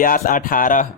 व्यास 18।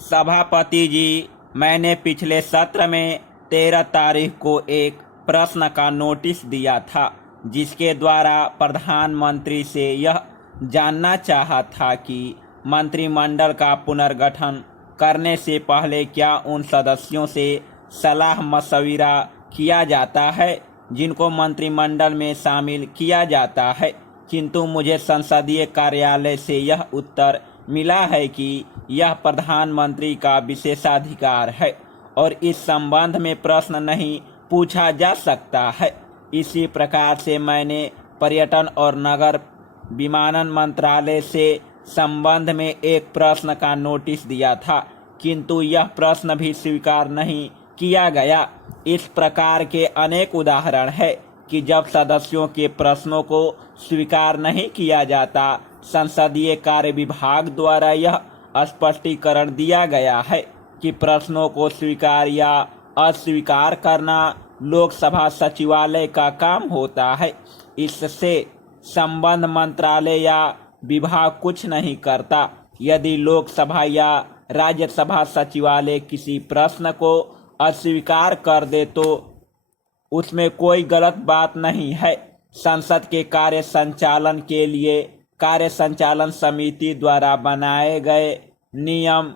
सभापति जी, मैंने पिछले सत्र में 13 तारीख को एक प्रश्न का नोटिस दिया था जिसके द्वारा प्रधानमंत्री से यह जानना चाहा था कि मंत्रिमंडल का पुनर्गठन करने से पहले क्या उन सदस्यों से सलाह मशविरा किया जाता है जिनको मंत्रिमंडल में शामिल किया जाता है, किंतु मुझे संसदीय कार्यालय से यह उत्तर मिला है कि यह प्रधानमंत्री का विशेषाधिकार है और इस संबंध में प्रश्न नहीं पूछा जा सकता है। इसी प्रकार से मैंने पर्यटन और नगर विमानन मंत्रालय से संबंध में एक प्रश्न का नोटिस दिया था, किंतु यह प्रश्न भी स्वीकार नहीं किया गया। इस प्रकार के अनेक उदाहरण है कि जब सदस्यों के प्रश्नों को स्वीकार नहीं किया जाता। संसदीय कार्य विभाग द्वारा यह स्पष्टीकरण दिया गया है कि प्रश्नों को स्वीकार या अस्वीकार करना लोकसभा सचिवालय का काम होता है। इससे संबद्ध मंत्रालय या विभाग कुछ नहीं करता। यदि लोकसभा या राज्यसभा सचिवालय किसी प्रश्न को अस्वीकार कर दे तो उसमें कोई गलत बात नहीं है। संसद के कार्य संचालन के लिए कार्य संचालन समिति द्वारा बनाए गए नियम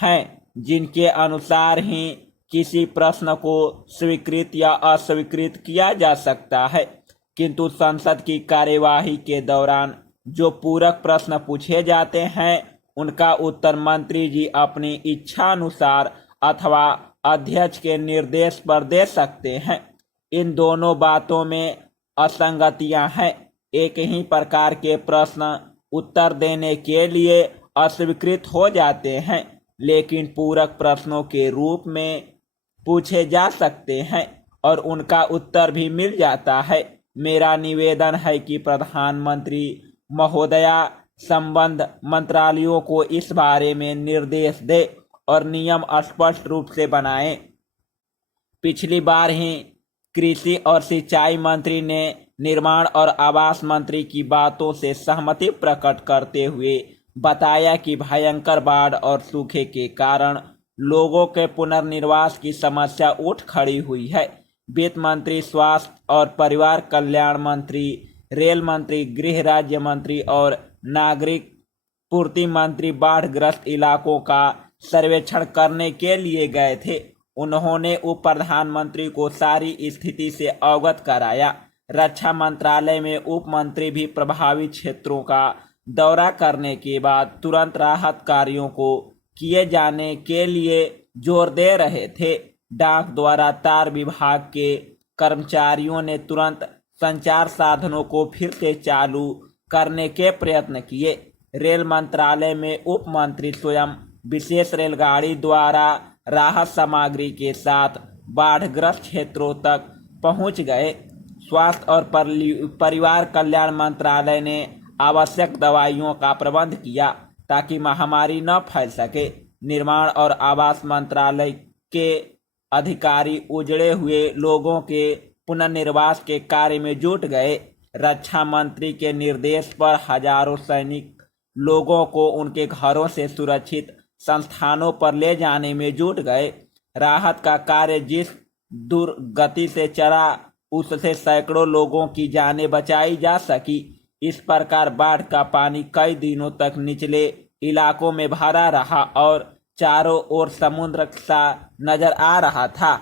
हैं जिनके अनुसार ही किसी प्रश्न को स्वीकृत या अस्वीकृत किया जा सकता है, किंतु संसद की कार्यवाही के दौरान जो पूरक प्रश्न पूछे जाते हैं उनका उत्तर मंत्री जी अपनी इच्छा अनुसार अथवा अध्यक्ष के निर्देश पर दे सकते हैं। इन दोनों बातों में असंगतियां हैं। एक ही प्रकार के प्रश्न उत्तर देने के लिए अस्वीकृत हो जाते हैं, लेकिन पूरक प्रश्नों के रूप में पूछे जा सकते हैं और उनका उत्तर भी मिल जाता है। मेरा निवेदन है कि प्रधानमंत्री महोदया संबद्ध मंत्रालयों को इस बारे में निर्देश दे और नियम स्पष्ट रूप से बनाएं। पिछली बार ही कृषि और सिंचाई मंत्री ने निर्माण और आवास मंत्री की बातों से सहमति प्रकट करते हुए बताया कि भयंकर बाढ़ और सूखे के कारण लोगों के पुनर्निर्वास की समस्या उठ खड़ी हुई है। वित्त मंत्री, स्वास्थ्य और परिवार कल्याण मंत्री, रेल मंत्री, गृह राज्य मंत्री और नागरिक पूर्ति मंत्री बाढ़ग्रस्त इलाकों का सर्वेक्षण करने के लिए गए थे। उन्होंने उप प्रधानमंत्री को सारी स्थिति से अवगत कराया। रक्षा मंत्रालय में उप मंत्री भी प्रभावित क्षेत्रों का दौरा करने के बाद तुरंत राहत कार्यों को किए जाने के लिए जोर दे रहे थे। डाक द्वारा तार विभाग के कर्मचारियों ने तुरंत संचार साधनों को फिर से चालू करने के प्रयत्न किए। रेल मंत्रालय में उप मंत्री स्वयं विशेष रेलगाड़ी द्वारा राहत सामग्री के साथ बाढ़ग्रस्त क्षेत्रों तक पहुंच गए। स्वास्थ्य और परिवार कल्याण मंत्रालय ने आवश्यक दवाइयों का प्रबंध किया ताकि महामारी न फैल सके। निर्माण और आवास मंत्रालय के अधिकारी उजड़े हुए लोगों के पुनर्निर्वास के कार्य में जुट गए। रक्षा मंत्री के निर्देश पर हजारों सैनिक लोगों को उनके घरों से सुरक्षित संस्थानों पर ले जाने में जुट गए। राहत का कार्य जिस दुर्गति से चला उससे सैकड़ों लोगों की जानें बचाई जा सकी। इस प्रकार बाढ़ का पानी कई दिनों तक निचले इलाकों में भरा रहा और चारों ओर समुद्र सा नजर आ रहा था।